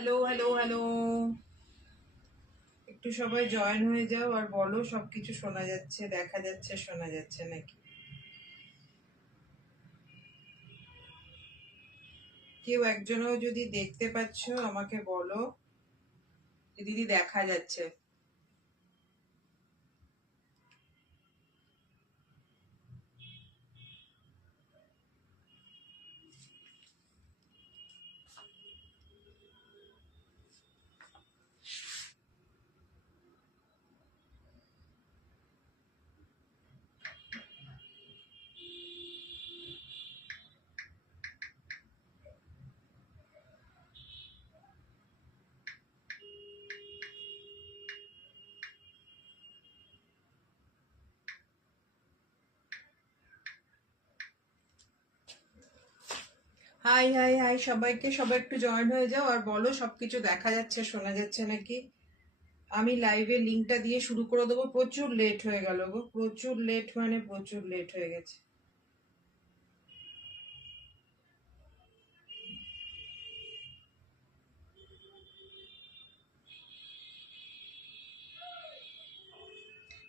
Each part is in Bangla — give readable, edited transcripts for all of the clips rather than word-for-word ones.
হ্যালো হ্যালো হ্যালো, একটু সবাই জয়েন হয়ে যাও আর বলো সবকিছু শোনা যাচ্ছে, দেখা যাচ্ছে, শোনা যাচ্ছে নাকি। কেউ একজনও যদি দেখতে পাচ্ছ আমাকে বলো যে দিদি দেখা যাচ্ছে। হাই হাই হাই সবাইকে, সবাই একটু জয়েন হয়ে যাও আর বলো সবকিছু দেখা যাচ্ছে, শোনা যাচ্ছে নাকি। আমি লাইভে লিঙ্কটা দিয়ে শুরু করে দেবো। প্রচুর লেট হয়ে গেল গো, প্রচুর লেট, মানে প্রচুর লেট হয়ে গেছে।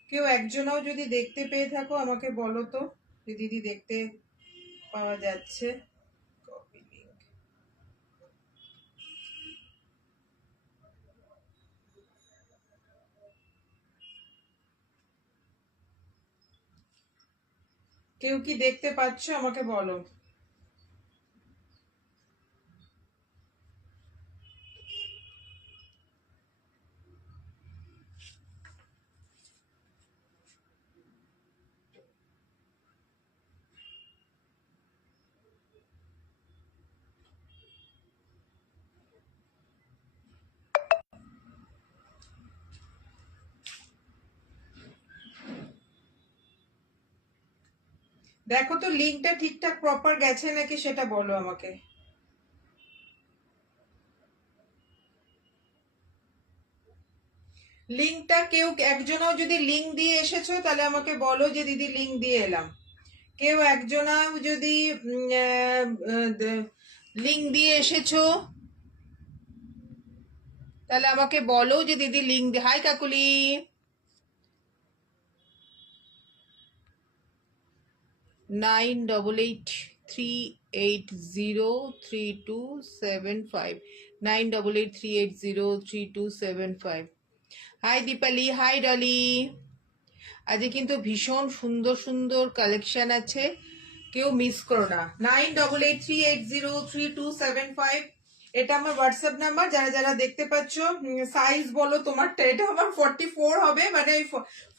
কেউ একজনও যদি দেখতে পেয়ে থাকো আমাকে বলো তো যে দিদি দেখতে পাওয়া যাচ্ছে। Copy link. কেউ কি দেখতে পাচ্ছ আমাকে বলো। দেখো তো লিঙ্কটা ঠিকঠাক প্রপার গেছে নাকি সেটা বলো আমাকে। লিঙ্কটা কেউ একজনও যদি লিঙ্ক দিয়ে এসেছো তাহলে আমাকে বলো যে দিদি লিঙ্ক দিয়ে এলাম। কেউ একজনও যদি লিঙ্ক দিয়ে এসেছো তাহলে আমাকে বলো যে দিদি লিঙ্ক দিয়ে। Hi Kakuli. 9883803275 9883803275। Hi Dipali, hi Dolly. আজকে কিন্তু ভীষণ সুন্দর সুন্দর কালেকশন আছে, কেউ মিস করো না। 9883803275, এটা আমার হোয়াটসঅ্যাপ নাম্বার। যারা যারা দেখতে পাচ্ছ সাইজ বলো তোমারটা। এটা আমার 44 হবে, মানে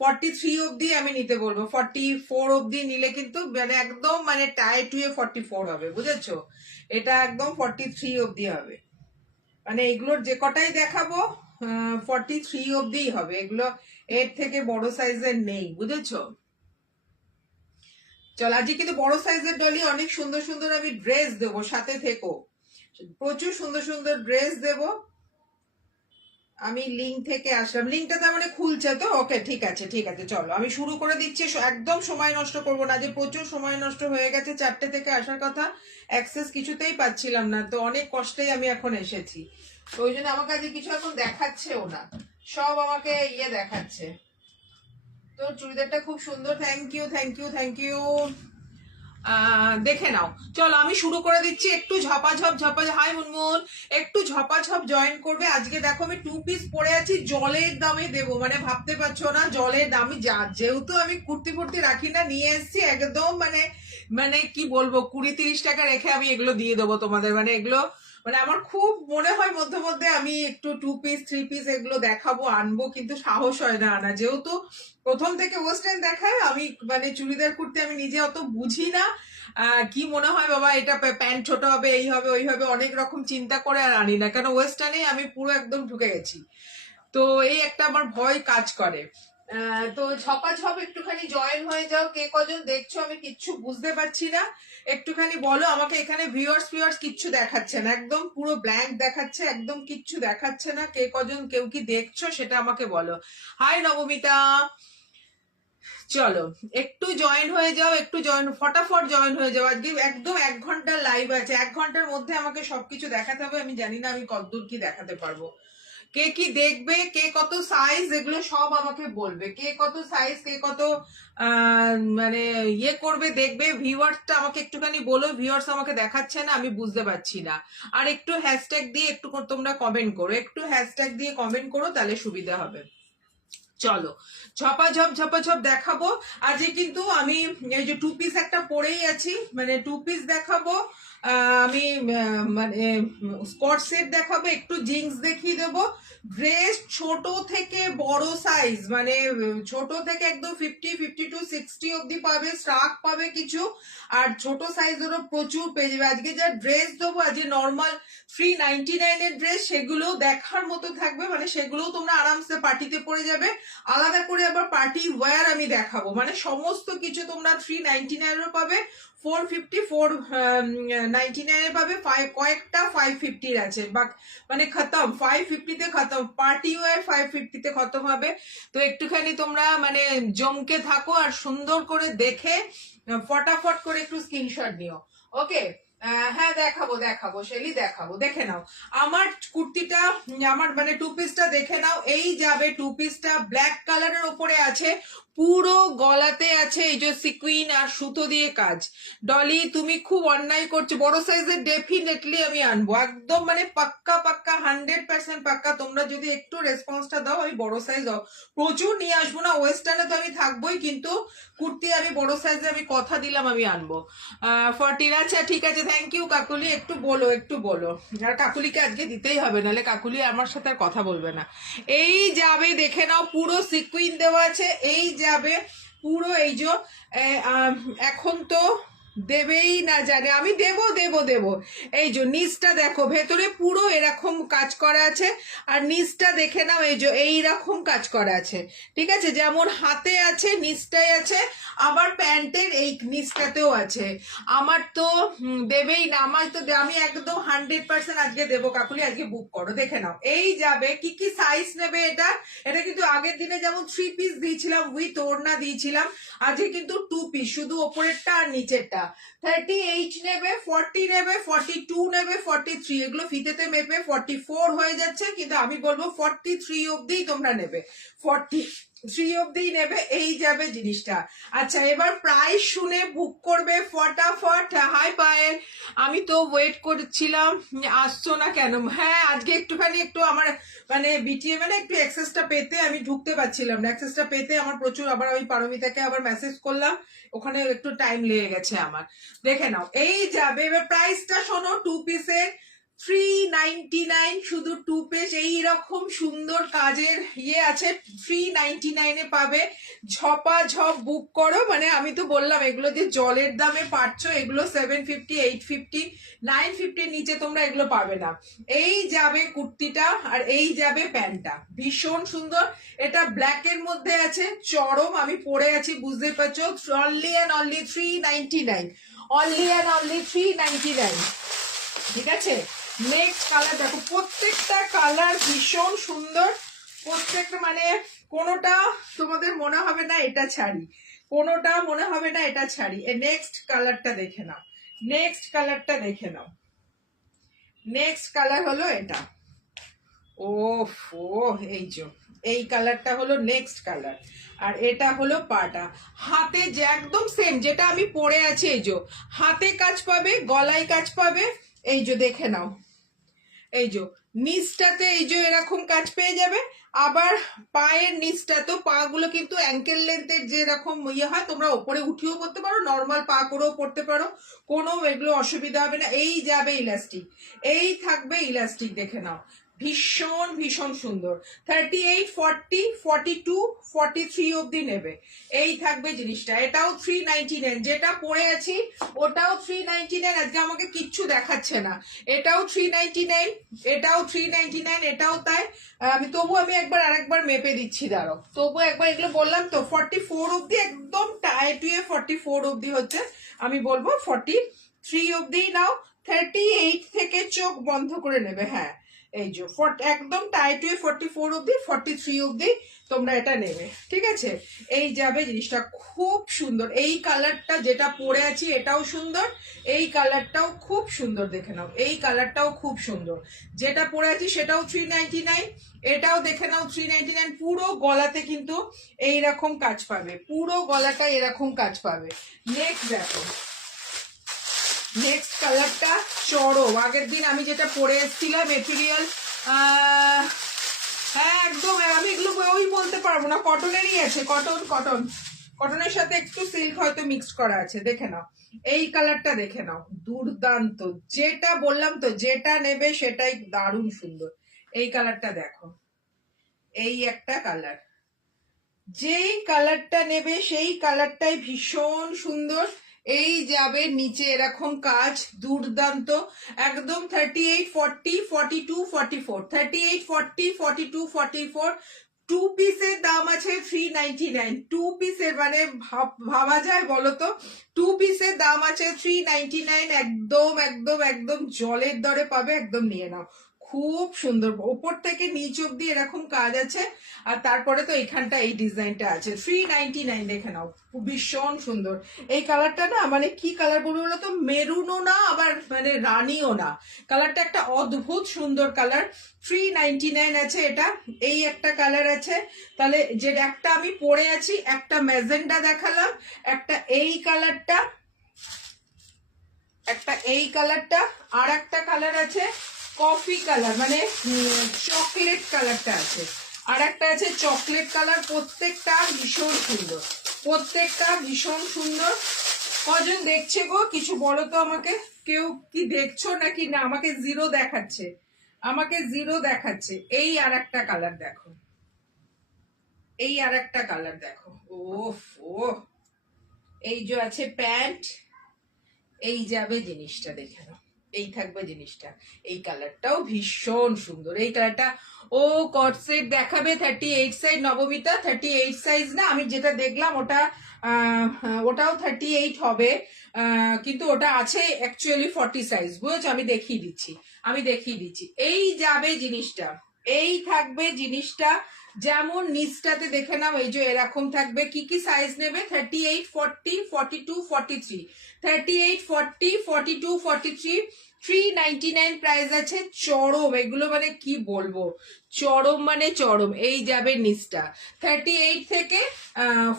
43 অব্দি আমি নিতে বলবো। 44 অব্দি নিলে কিন্তু মানে একদম মানে টাইট হয়ে 44 হবে, বুঝেছো? এটা একদম 43 অব্দি হবে। মানে এগুলোর যে কটাই দেখাবো 43 অব্দি হবে এগুলো, এর থেকে বড় সাইজের নেই, বুঝেছো? চল, আজকে কিন্তু বড় সাইজের ডলি অনেক সুন্দর সুন্দর আমি ড্রেস দেবো, সাথে থেকো। প্রচুর সুন্দর সুন্দর ড্রেস দেবো। আমি লিঙ্ক থেকে আসলাম, লিঙ্কটা তার মানে খুলছে তো? ওকে, ঠিক আছে ঠিক আছে, চলো আমি শুরু করে দিচ্ছি। একদম সময় নষ্ট করবো না, যে প্রচুর সময় নষ্ট হয়ে গেছে। 4টে থেকে আসার কথা, অ্যাক্সেস কিছুতেই পাচ্ছিলাম না, তো অনেক কষ্টেই আমি এখন এসেছি। তো ওই জন্য আমার কাছে কিছু এখন দেখাচ্ছেও না, সব আমাকে দেখাচ্ছে। তো চুড়িদারটা খুব সুন্দর, thank you thank you thank you. দেখে নাও। চলো আমি শুরু করে দিচ্ছি। একটু ঝপাঝপ ঝপাঝপ, হাই মুনমুন, একটু ঝপাঝপ জয়েন করবে। আজকে দেখো আমি 2 পিস পরে আছি, জলের দামে দেবো, মানে ভাবতে পারছো না জলের দামই। যেহেতু আমি কুর্তি ফুর্তি রাখি না, নিয়ে এসছি একদম মানে মানে কি বলবো, 20-30 টাকা রেখে আমি এগুলো দিয়ে দেবো তোমাদের। মানে এগুলো মানে আমার খুব মনে হয় মধ্যে মধ্যে আমি একটু 2 পিস 3 পিস এগুলো দেখাবো, আনবো, কিন্তু সাহস হয় না আনা। যেহেতু প্রথম থেকে ওয়েস্টার্ন দেখায়, আমি মানে চুড়িদার কুর্তি আমি নিজে অত বুঝি না। কি মনে হয় বাবা এটা প্যান্ট ছোট হবে, এই হবে ওই হবে, অনেক রকম চিন্তা করে আর আনি না, কেন ওয়েস্টার্নে আমি পুরো একদম ঢুকে গেছি। তো এই একটা আমার ভয় কাজ করে। তো ঝপাঝপ একটুখানি জয়েন হয়ে যাও। কে কজন দেখছো আমি কিচ্ছু বুঝতে পারছি না, একটুখানি বলো আমাকে। এখানে ভিউয়ার্স ফিউয়ার্স কিচ্ছু দেখাচ্ছে না, একদম পুরো ব্ল্যাঙ্ক দেখাচ্ছে, একদম কিচ্ছু দেখাচ্ছে না। কে কজন কেউ কি দেখছো সেটা আমাকে বলো। হাই নবমিতা। চলো একটু জয়েন হয়ে যাও, একটু জয়েন, ফটাফট জয়েন হয়ে যাও। আজকে একদম 1 ঘন্টার লাইভ আছে, 1 ঘন্টার মধ্যে আমাকে সবকিছু দেখাতে হবে। আমি জানি না আমি কতদূর কি দেখাতে পারবো। কে কি দেখবে, কে কত সাইজ, এগুলো সব আমাকে বলবে। কে কত সাইজ, কে কত মানে ইয়ে করবে দেখবে। ভিউয়ার্সটা আমাকে একটুখানি বলো, ভিউয়ার্স আমাকে দেখাচ্ছে না, আমি বুঝতে পারছি না। আর একটু হ্যাশট্যাগ দিয়ে একটু তোমরা কমেন্ট করো, একটু হ্যাশট্যাগ দিয়ে কমেন্ট করো, তাহলে সুবিধা হবে। চলো ঝপাঝপ দেখাবো। আজকে কিন্তু আমি এই যে 2 পিস একটা পরেই আছি, মানে 2 পিস দেখাবো। আমি মানে স্কট সেট দেখাবো, একটু জিন্স দেখিয়ে দেবো। ড্রেস ছোট থেকে বড় সাইজ, মানে ছোট থেকে একদম 50, 52, 60 অব্দি পাবে, স্ট্রাক পাবে কিছু। আর ছোট সাইজেরও প্রচুর পেয়ে যাবে। আজকে যা ড্রেস দেবো, আজকে নর্মাল 399 এর ড্রেস, সেগুলো দেখার মতো থাকবে, মানে সেগুলোও তোমরা আরামসে পার্টিতে পরে যাবে। আলাদা করে আবার পার্টি ওয়্যার আমি দেখাবো, মানে সমস্ত কিছু তোমরা 399 এর পাবে, 450, 499 এর পাবে, কয়েকটা 550 আছে, মানে খতম 550 তে খতম, পার্টি ওয়্যার 550 তে খতম হবে। তো একটুখানি তোমরা মানে জমকে থাকো আর সুন্দর করে দেখে ফটাফট করে একটু স্ক্রিনশট নিও। ওকে, হ্যাঁ দেখাবো শেলি, দেখাবো, দেখে নাও আমার কুর্তিটা, আমার মানে 2 পিসটা দেখে নাও। এই যাবে 2 পিসটা ব্ল্যাক কালারের ওপরে আছে, পুরো গলাতে আছে এই যে সিকুইন আর সুতো দিয়ে কাজ। ডলি তুমি খুব অন্যায় করছো, বড় সাইজের ডেফিনেটলি আমি আনবো, একদম মানে পাক্কা 100% পাক্কা। তোমরা যদি একটু রেসপন্সটা দাও, আমি বড় সাইজ প্রচুর নিয়ে আসবো না, ওয়েস্টার্নে তো আমি থাকবোই, কিন্তু কুর্তি আমি বড় সাইজে আমি কথা দিলাম আমি আনবো। 14, আচ্ছা ঠিক আছে, থ্যাংক ইউ কাকুলি। একটু বলো, আর কাকুলিকে আজকে দিতেই হবে, নাহলে কাকুলি আমার সাথে আর কথা বলবে না। এই যাবে দেখে নাও, পুরো সিকুইন দেওয়া আছে, এই যাবে পুরো এই যে এখন তো দেবেই না জানে, আমি দেবো। এই যে নিচটা দেখো, ভেতরে পুরো এরকম কাজ করা আছে, আর নিচটা দেখে নাও, এই যে এইরকম কাজ করা আছে, ঠিক আছে, যেমন হাতে আছে নিচটাই আছে, আবার প্যান্টের এই নিচটাতেও আছে। আমার তো দেবেই না, আমি একদম 100% আজকে দেবো কাকুলি, আজকে বুক করো, দেখে নাও। এই যাবে, কি কি সাইজ নেবে এটা কিন্তু আগের দিনে যেমন 3 পিস দিয়েছিলাম উইথ ওড়না দিয়েছিলাম, আজকে কিন্তু 2 পিস, শুধু ওপরেরটা আর নিচেরটা। 38 নেবে, 40 নেবে, 42 নেবে, 43, এগুলো ফিতেতে মেপে 44 হয়ে যাচ্ছে, কিন্তু আমি বলবো 43 অব্দি তোমরা নেবে, 43 অব্দি নেবে। এই যাবে জিনিসটা। আচ্ছা, এবার প্রাইস শুনে বুক করবে ফটাফট। হাই পায়েল, আমি তো ওয়েট করছিলাম, আসছো না কেন? হ্যাঁ, আজকে একটু আমার মানে বিটিএ মানে একটু অ্যাক্সেসটা পেতে আমি ঢুকতে পারছিলাম না, অ্যাক্সেসটা পেতে আমার প্রচুর, আবার আমি পারমিতাকে আবার মেসেজ করলাম, ওখানে একটু টাইম লেগে গেছে আমার। দেখে নাও, এই যাবে। এবার প্রাইসটা শোনো, 2 পিসের 399, শুধু 2 পিস, এইরকম সুন্দর কাজের ইয়ে আছে, 399 পাবে। ঝপ বুক করো, মানে আমি তো বললাম এগুলো যে জলের দামে পাচ্ছ, এগুলো 750, 850, 950 নিচে তোমরা এগুলো পাবে না। এই যাবে কুর্তিটা, আর এই যাবে প্যান্টটা, ভীষণ সুন্দর। এটা ব্ল্যাক এর মধ্যে আছে, চরম, আমি পরে আছি বুঝতে পারছো। Only and only 399, only and only 399, ঠিক আছে। নেক্সট কালার দেখো, প্রত্যেকটা কালার ভীষণ সুন্দর, প্রত্যেকটা মানে কোনোটা তোমাদের মনে হবে না এটা ছাড়ি, কোনোটা মনে হবে না এটা ছাড়ি। নেক্সট কালারটা দেখে নাও, নেক্সট কালারটা দেখে নাও, নেক্সট কালার হলো এটা। ও এই যে এই কালারটা হলো নেক্সট কালার, আর এটা হলো পাটা। হাতে যে একদম সেম যেটা আমি পরে আছি, এই যে হাতে কাজ পাবে, গলায় কাজ পাবে, এই যে দেখে নাও, এই যে নিচটাতে এই যে এরকম কাজ পেয়ে যাবে। আবার পায়ের নিচটা, তো পা গুলো কিন্তু অ্যাঙ্কেল লেন্থের যেরকম ইয়ে হয়, তোমরা ওপরে উঠিয়েও পড়তে পারো, নর্মাল পা করেও পড়তে পারো, কোনো এগুলো অসুবিধা হবে না। এই যাবে ইলাস্টিক, এই থাকবে ইলাস্টিক, দেখে নাও, ভীষণ ভীষণ সুন্দর। 38, 40, 42, 43 অব্দি নেবে, এই থাকবে জিনিসটা। এটাও 399, যেটা পরে আছি ওটাও 399, আজকে আমাকে কিচ্ছু দেখাচ্ছে না। এটাও 399, এটাও 399, এটাও তাই। আমি একবার আরেকবার মেপে দিচ্ছি, দাঁড়াও, তবু একবার, এগুলো বললাম তো 44 অব্দি, একদম টাইট 44 অব্দি হচ্ছে, আমি বলবো 43 অব্দি নাও। 38 থেকে চোখ বন্ধ করে নেবে, হ্যাঁ এই যে একদম টাইট ওয়ে 44 অব্দি 43 অব্দি তোমরা এটা নেবে, ঠিক আছে। এই যাবে জিনিসটা, খুব সুন্দর। এই কালারটা যেটা পরে আছি এটাও সুন্দর, এই কালারটাও খুব সুন্দর, দেখে নাও এই কালারটাও খুব সুন্দর। যেটা পরে আছি সেটাও 399, এটাও দেখে নাও 399। পুরো গলাতে কিন্তু এইরকম কাজ পাবে, পুরো গলাটা এরকম কাজ পাবে। নেক্সট দেখো, নেক্সট কালারটা চরম। আগের দিন আমি যেটা পরে এসেছিলাম মেটেরিয়াল, হ্যাঁ একদম, আমি এগুলো ওই বলতে পারবো না, কটনেরই আছে, কটন কটন কটনের সাথে একটু সিল্ক হয়তো মিক্সড করা আছে। দেখে নাও এই কালারটা, দেখে নাও দুর্দান্ত। যেটা বললাম তো, যেটা নেবে সেটাই দারুণ সুন্দর। এই কালারটা দেখো, এই একটা কালার, যেই কালারটা নেবে সেই কালারটাই ভীষণ সুন্দর। এই যাবে নিচে এরকম কাজ, দুর্দান্ত একদম। 38, 40, 42, 44, 38, 40, 42, 44। 2 পিসের দাম আছে 399। 2 পিসের মানে ভাবা যায় বলো তো, 2 পিসের দাম আছে 399। একদম একদম একদম জলের দরে পাবে, একদম নিয়ে নাও। খুব সুন্দর, ওপর থেকে নিচ অব্দি এরকম কাজ আছে, আর তারপরে তো এখানটা এই ডিজাইনটা আছে। 399, দেখে নাও ভীষণ সুন্দর। এই কালারটা না, মানে কি কালার বলবো বলো তো, মেরুনও না আবার মানে রানিও না, কালারটা একটা অদ্ভুত সুন্দর কালার। 399 আছে এটা। এই একটা কালার আছে, তাহলে যে একটা আমি পরে আছি, একটা ম্যাজেন্ডা দেখালাম, একটা এই কালারটা, একটা এই কালারটা, আর একটা কালার আছে কফি কালার, মানে চকলেট কালারটা আছে, আর একটা আছে চকলেট কালার। প্রত্যেকটা ভীষণ সুন্দর, প্রত্যেকটা ভীষণ সুন্দর। কজন দেখছে গো, কিছু বলো তো আমাকে, কেউ কি দেখছো নাকি না? আমাকে জিরো দেখাচ্ছে, আমাকে জিরো দেখাচ্ছে। এই আর একটা কালার দেখো, এই আর একটা কালার দেখো, ওফ ও, এই যে আছে প্যান্ট, এই যাবে জিনিসটা, দেখে নাও এই থাকবে জিনিসটা। এই কালারটাও ভীষণ সুন্দর, এই কালারটা। ও কটসেট দেখাবে 38 সাইজ, নবমিতা 38 সাইজ না, আমি যেটা দেখলাম ওটা ওটাও 38 হবে, কিন্তু ওটা আছে অ্যাকচুয়ালি 40 সাইজ, বুঝেছো? আমি দেখিয়ে দিচ্ছি, আমি দেখিয়ে দিচ্ছি। এই যাবে জিনিসটা, এই থাকবে জিনিসটা। যেমন নিচটাতে দেখে নাও, এই যে এরকম থাকবে। কি কি সাইজ নেবে? 38, 40, 42, 43, 38, 40, 42, 43। 399 প্রাইস আছে। চরম এগুলো, মানে কি বলবো, চরম মানে চরম। এই যাবে নিচটা, 38 থেকে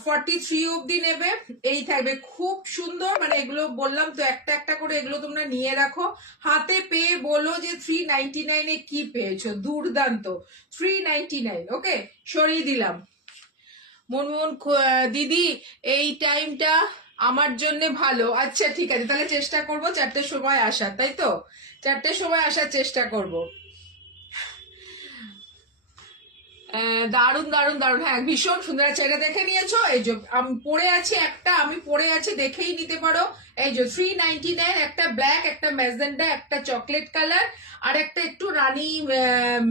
43 অব্দি নেবে, এই থাকবে। খুব সুন্দর, মানে এগুলো বললাম তো, একটা একটা করে এগুলো তোমরা নিয়ে রাখো, হাতে পেয়ে বলো যে 399 এ কি পেয়েছো, দুর্দান্ত। 399, ওকে, সরিয়ে দিলাম। মনমোহন দিদি, এই টাইমটা আমার জন্য ভালো, আচ্ছা ঠিক আছে, তাহলে চেষ্টা করব 4টের সময় আসার, তাই তো? 4টের সময় আসার চেষ্টা করব। দারুন দারুন দারুন, হ্যাঁ ভীষণ সুন্দর আছে। এটা দেখে নিয়েছো? এই যে আমি পরে আছি একটা, আমি পরে আছি, দেখেই নিতে পারো। এই যে 399, একটা ব্ল্যাক, একটা ম্যাজেন্ডা, একটা চকলেট কালার, আর একটা একটু রানি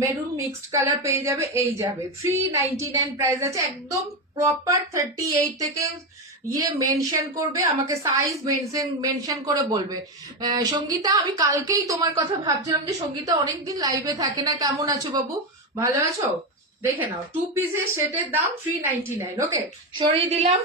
মেরুন মিক্সড কালার পেয়ে যাবে। এই যাবে 399 প্রাইস আছে, একদম প্রপার 38 থেকে ইয়ে মেনশন করবে আমাকে, সাইজ মেনশন করে বলবে। সঙ্গীতা, আমি কালকেই তোমার কথা ভাবছিলাম যে সঙ্গীতা অনেকদিন লাইভে থাকে না, কেমন আছো বাবু, ভালো আছো? দেখে নাও 2 পিসের সেটের দাম 399, ওকে, সরিয়ে দিলাম।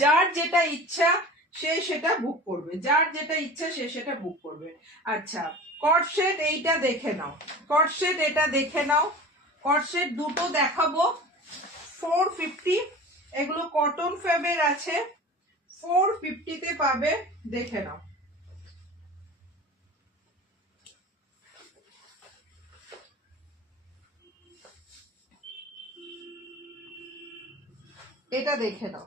যার যেটা ইচ্ছা সে সেটা বুক করবে, যার যেটা ইচ্ছা সে সেটা বুক করবে। আচ্ছা, কট সেট এইটা দেখে নাও, কট সেট এটা দেখে নাও। কট সেট দুটো দেখাবো, 450, এগুলো কটন ফ্যাবের আছে, 450 তে পাবে, দেখে নাও। এটা দেখে নাও।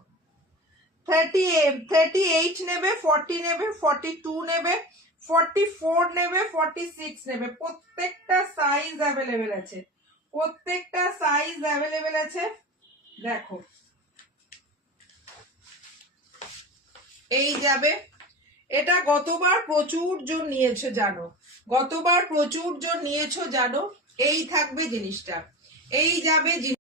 38 নেবে, 40 নেবে, 42 নেবে, 44 নেবে, 46 নেবে, প্রত্যেকটা সাইজ অ্যাভেলেবেল আছে, প্রত্যেকটা সাইজ অ্যাভেলেবেল আছে। দেখো এই যাবে, এটা গতবার প্রচুর জন নিয়েছো জানো, গতবার প্রচুর জন নিয়েছো জানো। এই থাকবে জিনিসটা, এই যাবে